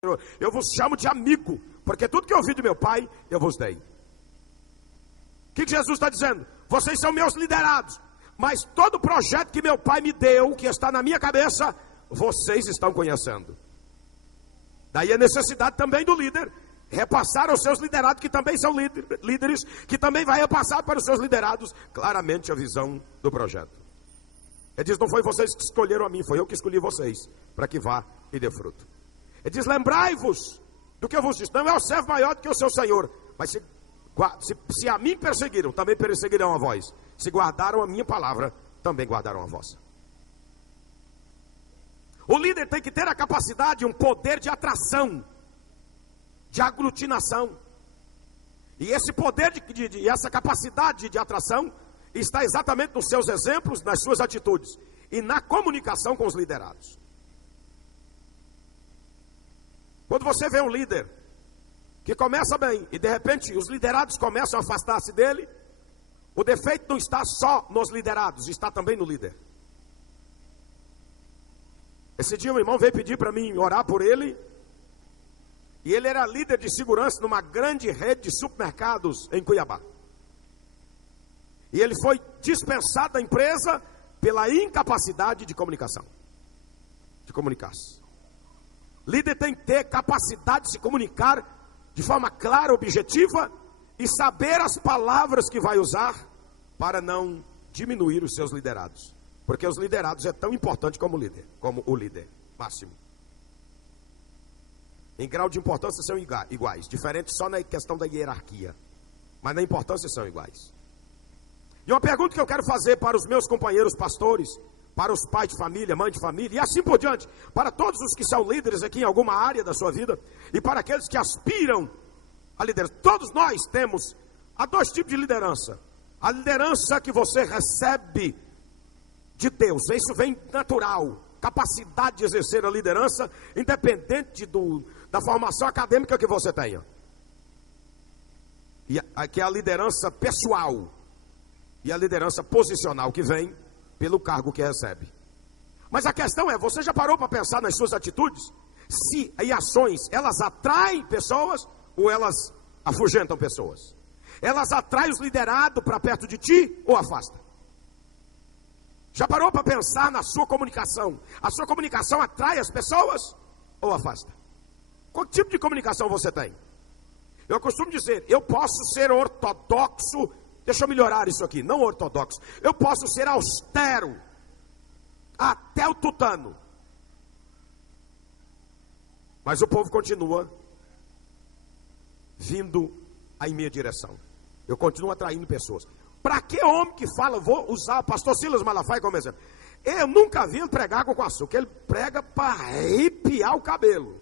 Eu vos chamo de amigo, porque tudo que eu ouvi do meu pai, eu vos dei. O que Jesus está dizendo? Vocês são meus liderados, mas todo projeto que meu pai me deu, que está na minha cabeça, vocês estão conhecendo. Daí a necessidade também do líder repassar aos seus liderados, que também são líderes, que também vai repassar para os seus liderados claramente a visão do projeto. Ele diz: não foi vocês que escolheram a mim, foi eu que escolhi vocês, para que vá e dê fruto. Ele diz: lembrai-vos do que eu vos disse, não é o servo maior do que o seu senhor, mas se a mim perseguiram, também perseguirão a vós. Se guardaram a minha palavra, também guardarão a vossa. O líder tem que ter a capacidade, um poder de atração, de aglutinação. E esse poder, essa capacidade de atração, está exatamente nos seus exemplos, nas suas atitudes e na comunicação com os liderados. Quando você vê um líder que começa bem e de repente os liderados começam a afastar-se dele, o defeito não está só nos liderados, está também no líder. Esse dia um irmão veio pedir para mim orar por ele, e ele era líder de segurança numa grande rede de supermercados em Cuiabá. E ele foi dispensado da empresa pela incapacidade de comunicação, de comunicar-se. Líder tem que ter capacidade de se comunicar de forma clara, objetiva, e saber as palavras que vai usar para não diminuir os seus liderados. Porque os liderados é tão importante como o líder máximo. Em grau de importância são iguais, diferentes só na questão da hierarquia, mas na importância são iguais. E uma pergunta que eu quero fazer para os meus companheiros pastores, para os pais de família, mãe de família, e assim por diante, para todos os que são líderes aqui em alguma área da sua vida, e para aqueles que aspiram a liderança. Todos nós temos há dois tipos de liderança. A liderança que você recebe de Deus, isso vem natural, capacidade de exercer a liderança, independente da formação acadêmica que você tenha. E que é a liderança pessoal, e a liderança posicional que vem pelo cargo que recebe. Mas a questão é, você já parou para pensar nas suas atitudes? E ações, elas atraem pessoas ou elas afugentam pessoas? Elas atraem os liderados para perto de ti ou afastam? Já parou para pensar na sua comunicação? A sua comunicação atrai as pessoas ou afasta? Qual tipo de comunicação você tem? Eu costumo dizer, eu posso ser ortodoxo. Deixa eu melhorar isso aqui, não ortodoxo. Eu posso ser austero, até o tutano. Mas o povo continua vindo em minha direção. Eu continuo atraindo pessoas. Para que homem que fala, vou usar o pastor Silas Malafaia como exemplo. Eu nunca vi ele pregar com açúcar. Ele prega para arrepiar o cabelo.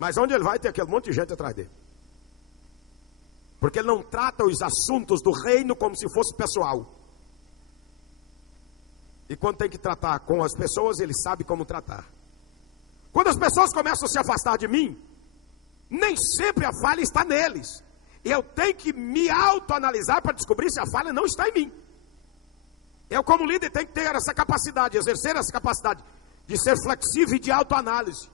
Mas onde ele vai, tem aquele monte de gente atrás dele. Porque ele não trata os assuntos do reino como se fosse pessoal. E quando tem que tratar com as pessoas, ele sabe como tratar. Quando as pessoas começam a se afastar de mim, nem sempre a falha está neles. E eu tenho que me autoanalisar para descobrir se a falha não está em mim. Eu, como líder, tenho que ter essa capacidade, exercer essa capacidade de ser flexível e de autoanálise.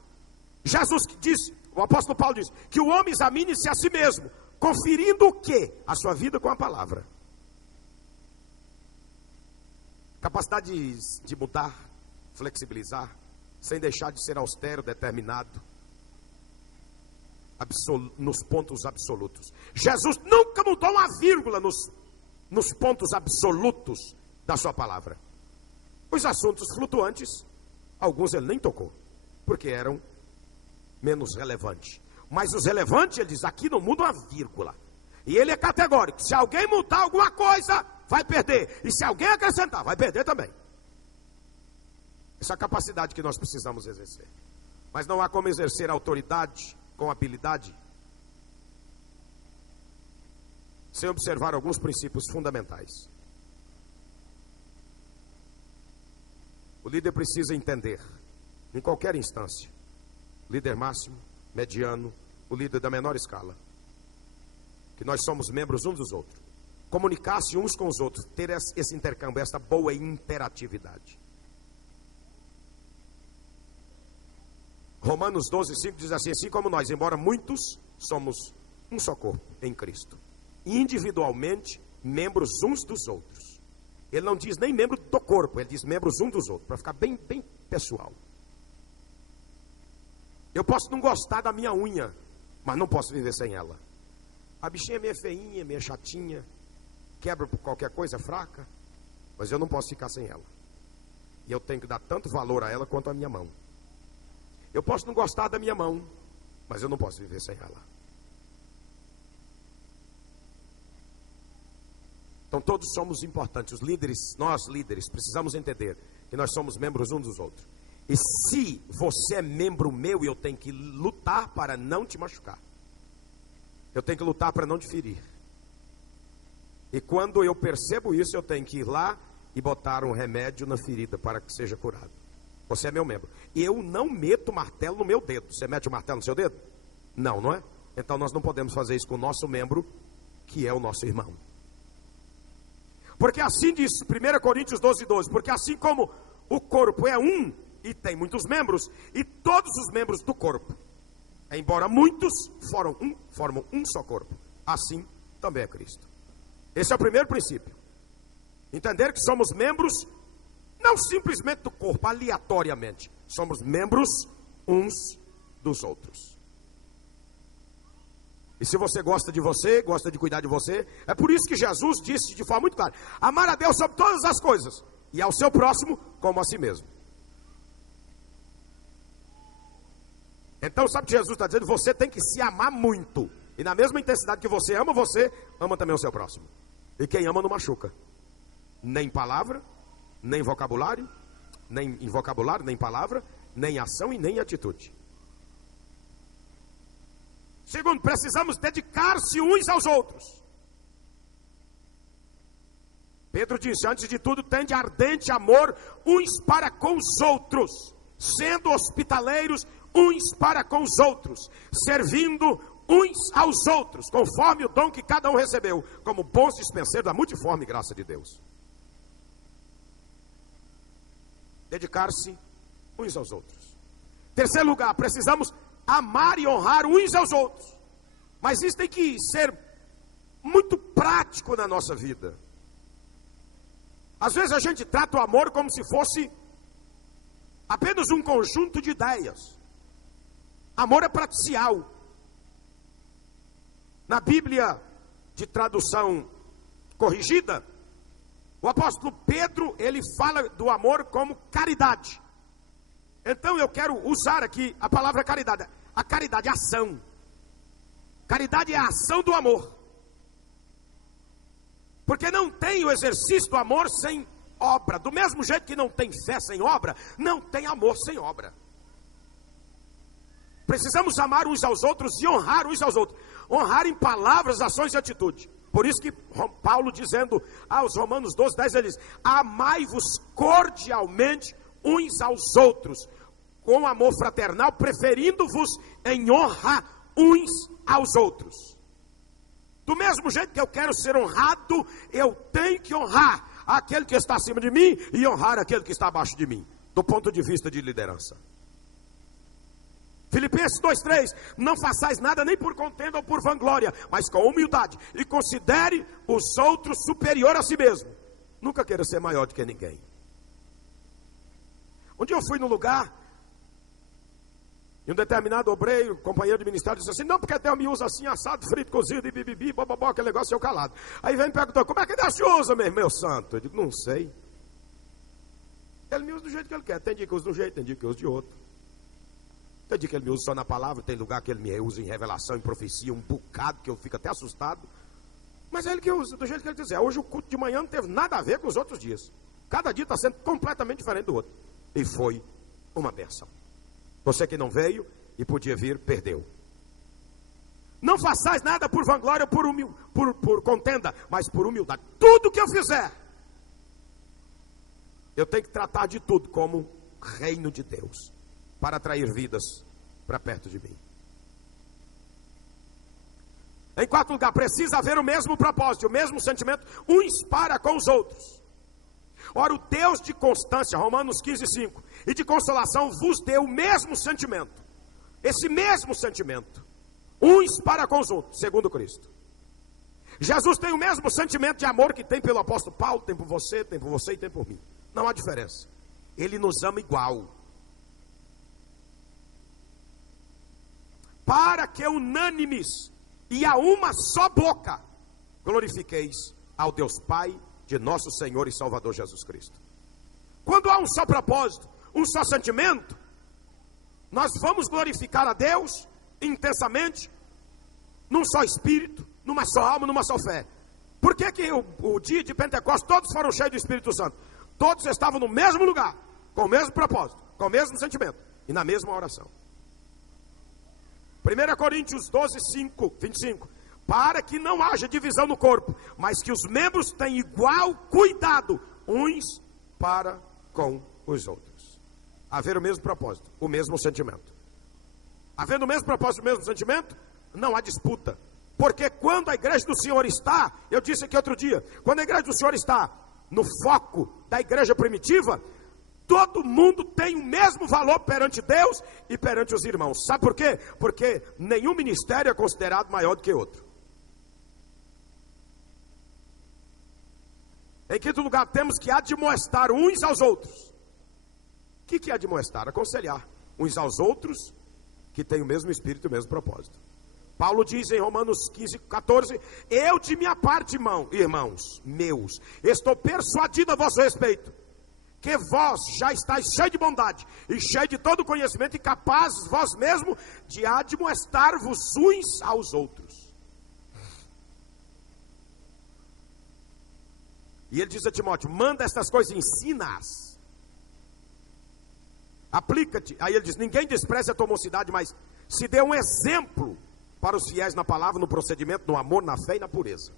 Jesus disse, o apóstolo Paulo diz, que o homem examine-se a si mesmo, conferindo o quê? A sua vida com a palavra. Capacidade de mudar, flexibilizar, sem deixar de ser austero, determinado, nos pontos absolutos. Jesus nunca mudou uma vírgula nos pontos absolutos da sua palavra. Os assuntos flutuantes, alguns ele nem tocou, porque eram menos relevantes. Mas os relevantes, ele diz, aqui não muda uma vírgula. E ele é categórico, se alguém mudar alguma coisa, vai perder. E se alguém acrescentar, vai perder também. Essa é a capacidade que nós precisamos exercer. Mas não há como exercer autoridade com habilidade sem observar alguns princípios fundamentais. O líder precisa entender, em qualquer instância, líder máximo, mediano, o líder da menor escala, que nós somos membros uns dos outros, comunicar-se uns com os outros, ter esse intercâmbio, essa boa interatividade. Romanos 12:5 diz assim: assim como nós, embora muitos, somos um só corpo em Cristo, individualmente membros uns dos outros. Ele não diz nem membro do corpo, ele diz membros uns dos outros, para ficar bem pessoal. Eu posso não gostar da minha unha, mas não posso viver sem ela. A bichinha é meio feinha, meio chatinha, quebra por qualquer coisa fraca, mas eu não posso ficar sem ela. E eu tenho que dar tanto valor a ela quanto a minha mão. Eu posso não gostar da minha mão, mas eu não posso viver sem ela. Então todos somos importantes. Os líderes, nós líderes, precisamos entender que nós somos membros uns dos outros. E se você é membro meu, eu tenho que lutar para não te machucar. Eu tenho que lutar para não te ferir. E quando eu percebo isso, eu tenho que ir lá e botar um remédio na ferida para que seja curado. Você é meu membro. Eu não meto martelo no meu dedo. Você mete o martelo no seu dedo? Não, não é? Então nós não podemos fazer isso com o nosso membro, que é o nosso irmão. Porque assim diz 1 Coríntios 12:12, porque assim como o corpo é um e tem muitos membros, e todos os membros do corpo, embora muitos, formam um só corpo, assim também é Cristo. Esse é o primeiro princípio. Entender que somos membros, não simplesmente do corpo, aleatoriamente. Somos membros uns dos outros. E se você gosta de você, gosta de cuidar de você, é por isso que Jesus disse de forma muito clara: amar a Deus sobre todas as coisas, e ao seu próximo como a si mesmo. Então sabe o que Jesus está dizendo? Você tem que se amar muito. E na mesma intensidade que você ama também o seu próximo. E quem ama não machuca. Nem palavra, nem vocabulário, nem palavra, nem ação e nem atitude. Segundo, precisamos dedicar-se uns aos outros. Pedro disse: antes de tudo, tende ardente amor uns para com os outros, sendo hospitaleiros uns para com os outros, servindo uns aos outros, conforme o dom que cada um recebeu, como bons dispenseiros da multiforme graça de Deus. Dedicar-se uns aos outros. Terceiro lugar, precisamos amar e honrar uns aos outros. Mas isso tem que ser muito prático na nossa vida. Às vezes a gente trata o amor como se fosse apenas um conjunto de ideias. Amor é praticial. Na Bíblia de tradução corrigida, o apóstolo Pedro, ele fala do amor como caridade. Então eu quero usar aqui a palavra caridade. A caridade é ação. Caridade é a ação do amor. Porque não tem o exercício do amor sem obra. Do mesmo jeito que não tem fé sem obra, não tem amor sem obra. Precisamos amar uns aos outros e honrar uns aos outros. Honrar em palavras, ações e atitude. Por isso que Paulo, dizendo aos Romanos 12:10, ele diz: amai-vos cordialmente uns aos outros, com amor fraternal, preferindo-vos em honra uns aos outros. Do mesmo jeito que eu quero ser honrado, eu tenho que honrar aquele que está acima de mim e honrar aquele que está abaixo de mim, do ponto de vista de liderança. Filipenses 2:3, não façais nada nem por contenda ou por vanglória, mas com humildade, e considere os outros superior a si mesmo. Nunca queira ser maior do que ninguém. Um dia eu fui num lugar, e um determinado obreiro, companheiro de ministério, disse assim: não, porque Deus me usa assim, assado, frito, cozido, e bibibi, bababó, aquele negócio, eu calado. Aí vem e perguntou: como é que Deus te usa, meu santo? Eu digo: não sei. Ele me usa do jeito que ele quer. Tem dia que eu uso de um jeito, tem dia que eu uso de outro. Tem dia que ele me usa só na palavra, tem lugar que ele me usa em revelação, em profecia, um bocado que eu fico até assustado. Mas é ele que usa, do jeito que ele quiser. Hoje o culto de manhã não teve nada a ver com os outros dias. Cada dia está sendo completamente diferente do outro. E foi uma bênção. Você que não veio e podia vir, perdeu. Não façais nada por vanglória ou por contenda, mas por humildade. Tudo que eu fizer, eu tenho que tratar de tudo como reino de Deus, para atrair vidas para perto de mim. Em quarto lugar, precisa haver o mesmo propósito, o mesmo sentimento, uns para com os outros. Ora, o Deus de constância, Romanos 15:5, e de consolação vos deu o mesmo sentimento. esse mesmo sentimento, uns para com os outros, segundo Cristo. Jesus tem o mesmo sentimento de amor que tem pelo apóstolo Paulo, tem por você e tem por mim. Não há diferença. Ele nos ama igual. Para que unânimes e a uma só boca glorifiqueis ao Deus Pai de nosso Senhor e Salvador Jesus Cristo. Quando há um só propósito, um só sentimento, nós vamos glorificar a Deus intensamente, num só espírito, numa só alma, numa só fé. Por que o dia de Pentecostes todos foram cheios do Espírito Santo? Todos estavam no mesmo lugar, com o mesmo propósito, com o mesmo sentimento e na mesma oração. 1 Coríntios 12, 25. Para que não haja divisão no corpo, mas que os membros tenham igual cuidado uns para com os outros. Haver o mesmo propósito, o mesmo sentimento. Havendo o mesmo propósito, o mesmo sentimento, não há disputa. Porque quando a igreja do Senhor está, eu disse aqui outro dia, quando a igreja do Senhor está no foco da igreja primitiva, todo mundo tem o mesmo valor perante Deus e perante os irmãos. Sabe por quê? Porque nenhum ministério é considerado maior do que outro. Em quinto lugar, temos que admoestar uns aos outros. O que é admoestar? Aconselhar uns aos outros que têm o mesmo espírito e o mesmo propósito. Paulo diz em Romanos 15, 14: eu de minha parte, irmãos meus, estou persuadido a vosso respeito, que vós já estáis cheios de bondade e cheios de todo conhecimento e capazes vós mesmo de admoestar-vos uns aos outros. E ele diz a Timóteo: manda estas coisas, ensina-as, aplica-te. Aí ele diz: ninguém despreze a tua mocidade, mas se dê um exemplo para os fiéis na palavra, no procedimento, no amor, na fé e na pureza.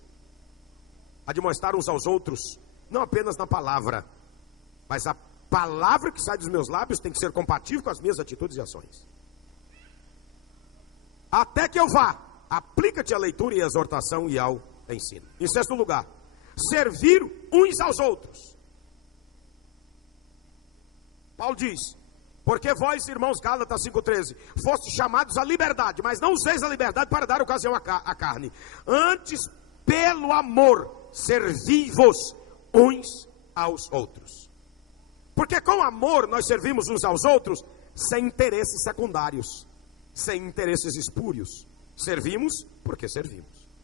Admoestar uns aos outros, não apenas na palavra, mas a palavra que sai dos meus lábios tem que ser compatível com as minhas atitudes e ações. Até que eu vá, aplica-te à leitura e à exortação e ao ensino. Em sexto lugar, servir uns aos outros. Paulo diz: porque vós, irmãos, Gálatas 5,13, fostes chamados à liberdade, mas não useis a liberdade para dar ocasião à carne. Antes, pelo amor, servi-vos uns aos outros. Porque com amor nós servimos uns aos outros, sem interesses secundários, sem interesses espúrios. Servimos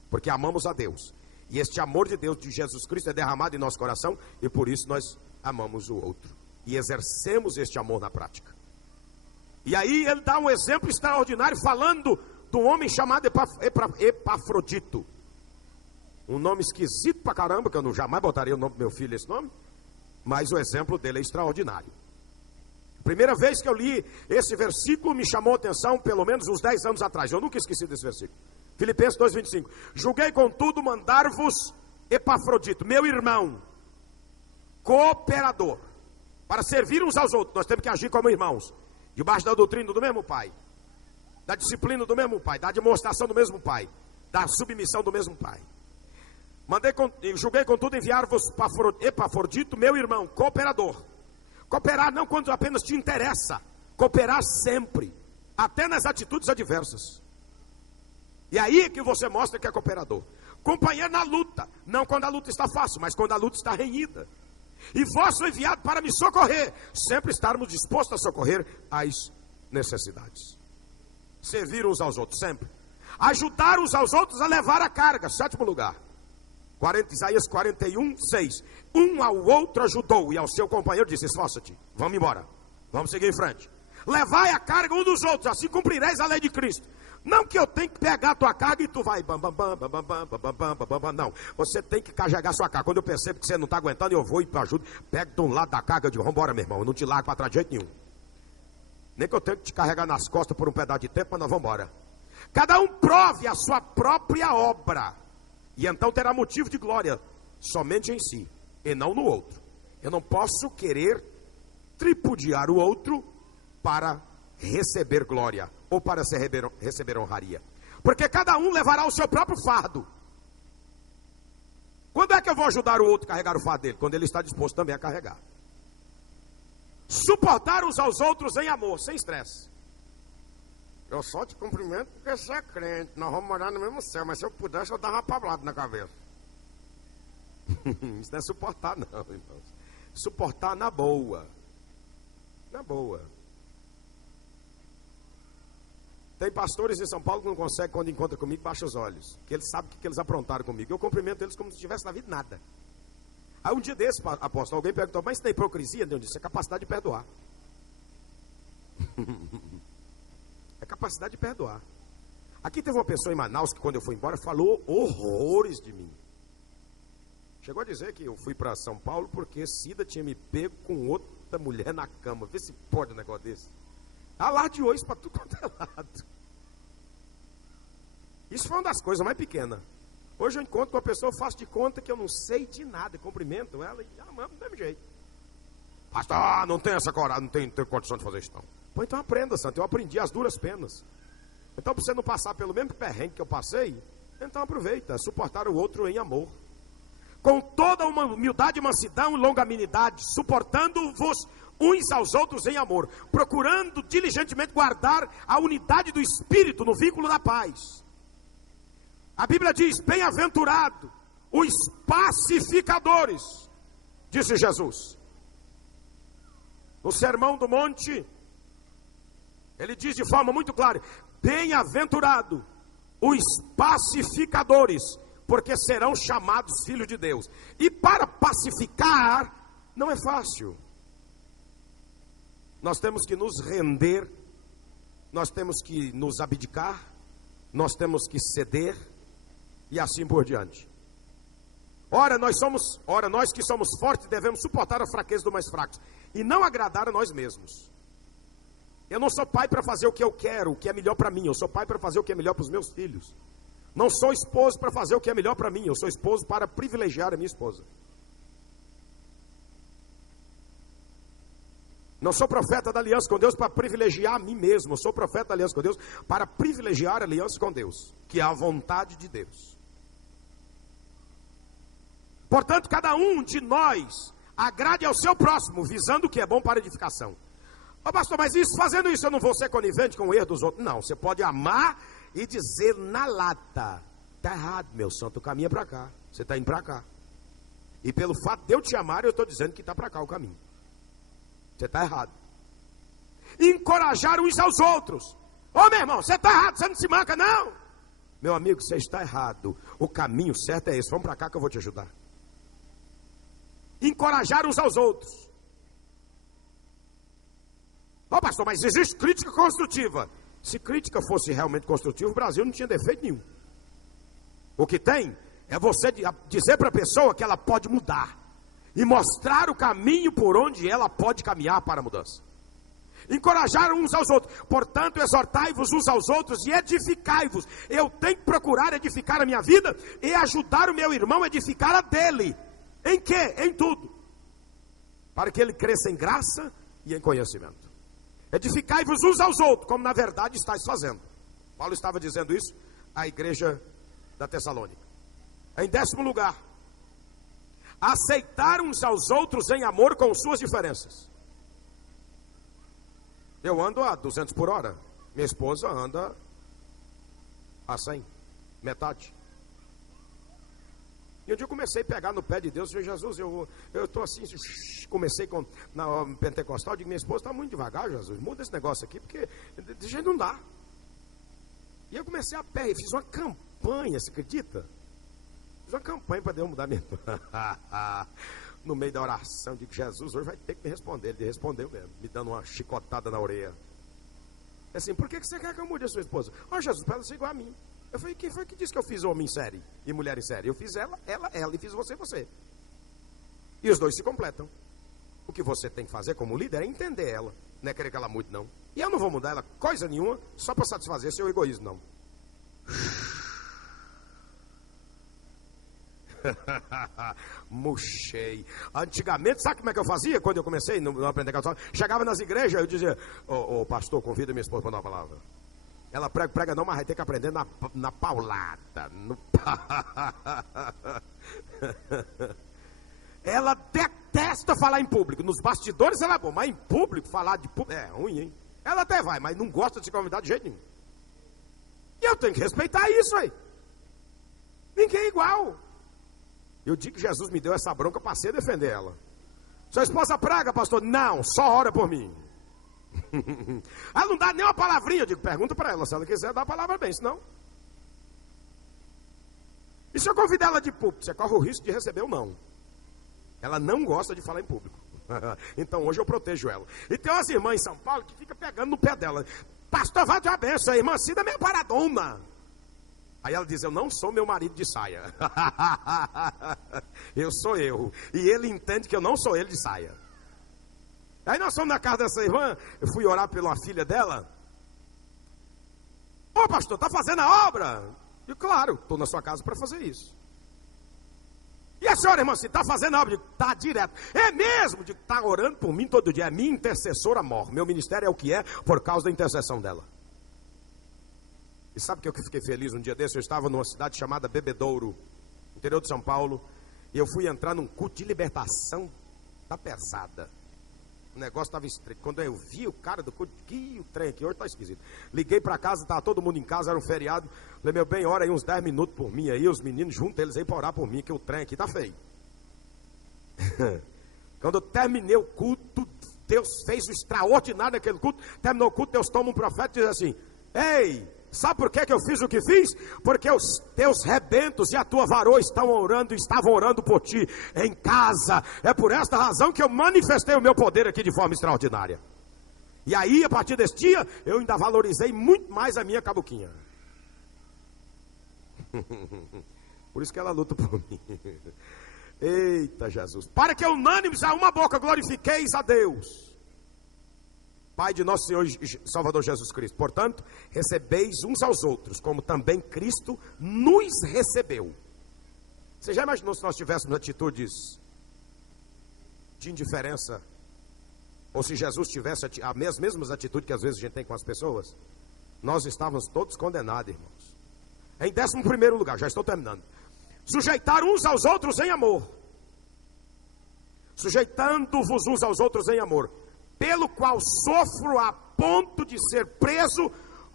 porque amamos a Deus. E este amor de Deus, de Jesus Cristo, é derramado em nosso coração, e por isso nós amamos o outro. E exercemos este amor na prática. E aí ele dá um exemplo extraordinário, falando de um homem chamado Epafrodito. Um nome esquisito pra caramba, que eu jamais botaria o nome do meu filho esse nome. Mas o exemplo dele é extraordinário. Primeira vez que eu li esse versículo me chamou a atenção, pelo menos uns 10 anos atrás. Eu nunca esqueci desse versículo. Filipenses 2,25. Julguei contudo mandar-vos Epafrodito, meu irmão, cooperador, para servir uns aos outros. Nós temos que agir como irmãos, debaixo da doutrina do mesmo Pai, da disciplina do mesmo Pai, da demonstração do mesmo Pai, da submissão do mesmo Pai. Julguei contudo enviar-vos Epafrodito, meu irmão, cooperador. Cooperar não quando apenas te interessa, cooperar sempre, até nas atitudes adversas. E aí que você mostra que é cooperador. Companheiro na luta, não quando a luta está fácil, mas quando a luta está renhida. E vós sois enviado para me socorrer, sempre estarmos dispostos a socorrer as necessidades. Servir uns aos outros, sempre. Ajudar uns aos outros a levar a carga, sétimo lugar. Isaías 41, 6. Um ao outro ajudou, e ao seu companheiro disse: esforça-te, vamos embora, vamos seguir em frente. Levai a carga um dos outros, assim cumprireis a lei de Cristo. Não que eu tenho que pegar a tua carga e tu vai não, você tem que carregar sua carga. Quando eu percebo que você não está aguentando, eu vou e te ajudo. Pego de um lado da carga e digo: vamos embora, meu irmão, eu não te largo para trás de jeito nenhum. Nem que eu tenha que te carregar nas costas por um pedaço de tempo, mas nós vamos embora. Cada um prove a sua própria obra, e então terá motivo de glória somente em si, e não no outro. Eu não posso querer tripudiar o outro para receber glória, ou para receber honraria. Porque cada um levará o seu próprio fardo. Quando é que eu vou ajudar o outro a carregar o fardo dele? Quando ele está disposto também a carregar. Suportar uns aos outros em amor, sem estresse. Eu só te cumprimento porque você é crente. Nós vamos morar no mesmo céu, mas se eu pudesse, eu dava uma paulada na cabeça. Isso não é suportar, não, irmãos. Suportar na boa. Na boa. Tem pastores em São Paulo que não conseguem, quando encontram comigo, baixa os olhos. Que eles sabem o que eles aprontaram comigo. Eu cumprimento eles como se tivesse na vida nada. Aí um dia desse, apóstolo, alguém perguntou, mas isso não é hipocrisia? Eu disse, é capacidade de perdoar. É capacidade de perdoar. Aqui teve uma pessoa em Manaus que quando eu fui embora falou horrores de mim. Chegou a dizer que eu fui para São Paulo porque Cida tinha me pego com outra mulher na cama. Vê se pode um negócio desse. Alardeou isso para tudo quanto é lado. Isso foi uma das coisas mais pequenas. Hoje eu encontro com uma pessoa, eu faço de conta que eu não sei de nada. Cumprimento ela e ela manda do mesmo jeito. Pastor, não tem essa coragem, não tem condição de fazer isso não. Pô, então aprenda, santo. Eu aprendi as duras penas. Então, para você não passar pelo mesmo perrengue que eu passei, então aproveita, suportar o outro em amor. Com toda uma humildade, mansidão e longanimidade, suportando-vos uns aos outros em amor, procurando diligentemente guardar a unidade do Espírito no vínculo da paz. A Bíblia diz, bem-aventurado os pacificadores, disse Jesus. No Sermão do Monte, ele diz de forma muito clara, bem-aventurado os pacificadores, porque serão chamados filhos de Deus. E para pacificar, não é fácil. Nós temos que nos render, nós temos que nos abdicar, nós temos que ceder, e assim por diante. Ora, nós que somos fortes devemos suportar a fraqueza do mais fraco, e não agradar a nós mesmos. Eu não sou pai para fazer o que eu quero, o que é melhor para mim. Eu sou pai para fazer o que é melhor para os meus filhos. Não sou esposo para fazer o que é melhor para mim. Eu sou esposo para privilegiar a minha esposa. Não sou profeta da aliança com Deus para privilegiar a mim mesmo. Eu sou profeta da aliança com Deus para privilegiar a aliança com Deus, que é a vontade de Deus. Portanto, cada um de nós agrade ao seu próximo, visando o que é bom para edificação. Ô pastor, mas fazendo isso eu não vou ser conivente com o erro dos outros? Não, você pode amar e dizer na lata, está errado, meu santo, o caminho é para cá, você está indo para cá. E pelo fato de eu te amar, eu estou dizendo que está para cá o caminho. Você está errado. Encorajar uns aos outros. Ô meu irmão, você está errado, você não se manca não. Meu amigo, você está errado. O caminho certo é esse, vamos para cá que eu vou te ajudar. Encorajar uns aos outros. Ó pastor, mas existe crítica construtiva. Se crítica fosse realmente construtiva, o Brasil não tinha defeito nenhum. O que tem é você dizer para a pessoa que ela pode mudar. E mostrar o caminho por onde ela pode caminhar para a mudança. Encorajar uns aos outros. Portanto, exortai-vos uns aos outros e edificai-vos. Eu tenho que procurar edificar a minha vida e ajudar o meu irmão a edificar a dele. Em quê? Em tudo. Para que ele cresça em graça e em conhecimento. Edificai-vos uns aos outros, como na verdade estáis fazendo. Paulo estava dizendo isso à igreja da Tessalônica. Em 10º lugar, aceitar uns aos outros em amor com suas diferenças. Eu ando a 200 por hora, minha esposa anda a 100, metade. E um dia eu comecei a pegar no pé de Deus, eu falei, Jesus, eu estou assim, comecei na pentecostal, digo, minha esposa está muito devagar, Jesus, muda esse negócio aqui, porque de jeito não dá. E eu comecei a pé, e fiz uma campanha, você acredita? Fiz uma campanha para Deus mudar minha... No meio da oração, digo, Jesus, hoje vai ter que me responder. Ele respondeu mesmo, me dando uma chicotada na orelha. Assim, por que você quer que eu mude a sua esposa? Jesus, para ela ser igual a mim. Eu falei, quem foi que disse que eu fiz homem em série e mulher em série? Eu fiz ela, e fiz você. E os dois se completam. O que você tem que fazer como líder é entender ela, não é querer que ela mude, não. E eu não vou mudar ela coisa nenhuma, só para satisfazer seu egoísmo, não. Murchei. Antigamente, sabe como é que eu fazia quando eu comecei no aprender canção? Chegava nas igrejas, eu dizia, ô pastor, convida minha esposa para dar uma palavra. Ela prega não, mas vai ter que aprender na paulada. Ela detesta falar em público. Nos bastidores ela é bom, mas em público, falar de público é ruim, hein? Ela até vai, mas não gosta de se convidar de jeito nenhum. E eu tenho que respeitar isso aí. Ninguém é igual. Eu digo que Jesus me deu essa bronca, passei a defender ela. Sua esposa praga, pastor? Não, só ora por mim. Ela não dá nem uma palavrinha. Eu digo, pergunta para ela, se ela quiser dar a palavra bem, senão. E se eu convidar ela de público, você corre o risco de receber ou não. Ela não gosta de falar em público. Então hoje eu protejo ela. E tem umas irmãs em São Paulo que ficam pegando no pé dela. Pastor, vai ter uma benção, a irmã Cida é minha paradona. Aí ela diz, eu não sou meu marido de saia. Eu sou eu. E ele entende que eu não sou ele de saia. Aí nós fomos na casa dessa irmã, eu fui orar pela filha dela. Ô pastor, está fazendo a obra? Eu, claro, estou na sua casa para fazer isso. E a senhora, irmã, se está fazendo a obra? Está direto. É mesmo? Está orando por mim todo dia. É minha intercessora mor. Meu ministério é o que é por causa da intercessão dela. E sabe que eu fiquei feliz um dia desse? Eu estava numa cidade chamada Bebedouro, interior de São Paulo. E eu fui entrar num culto de libertação da pesada. O negócio estava estreito. Quando eu vi o cara do culto, que o trem aqui hoje está esquisito. Liguei para casa, estava todo mundo em casa, era um feriado. Falei, meu bem, ora aí uns 10 minutos por mim aí, os meninos juntos, eles aí para orar por mim, que o trem aqui está feio. Quando eu terminei o culto, Deus fez o extraordinário naquele culto. Terminou o culto, Deus toma um profeta e diz assim, ei, sabe por que eu fiz o que fiz? Porque os teus rebentos e a tua varoa estavam orando por ti em casa. É por esta razão que eu manifestei o meu poder aqui de forma extraordinária. E aí, a partir desse dia, eu ainda valorizei muito mais a minha caboquinha. Por isso que ela luta por mim. Eita Jesus. Para que unânimes a uma boca glorifiqueis a Deus, Pai de nosso Senhor Salvador Jesus Cristo. Portanto, recebeis uns aos outros, como também Cristo nos recebeu. Você já imaginou se nós tivéssemos atitudes de indiferença? Ou se Jesus tivesse as mesmas atitudes que às vezes a gente tem com as pessoas? Nós estávamos todos condenados, irmãos. Em 11º lugar, já estou terminando. Sujeitar uns aos outros em amor. Sujeitando-vos uns aos outros em amor. Pelo qual sofro a ponto de ser preso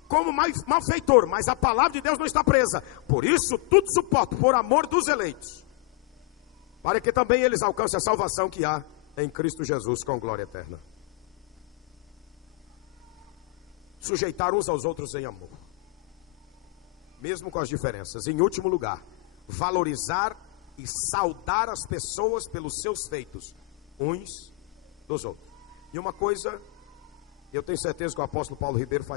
como malfeitor, mas a palavra de Deus não está presa. Por isso tudo suporto, por amor dos eleitos, para que também eles alcancem a salvação que há em Cristo Jesus com glória eterna. Sujeitar uns aos outros em amor, mesmo com as diferenças. Em último lugar, valorizar e saudar as pessoas pelos seus feitos, uns dos outros. E uma coisa, eu tenho certeza que o apóstolo Paulo Ribeiro faz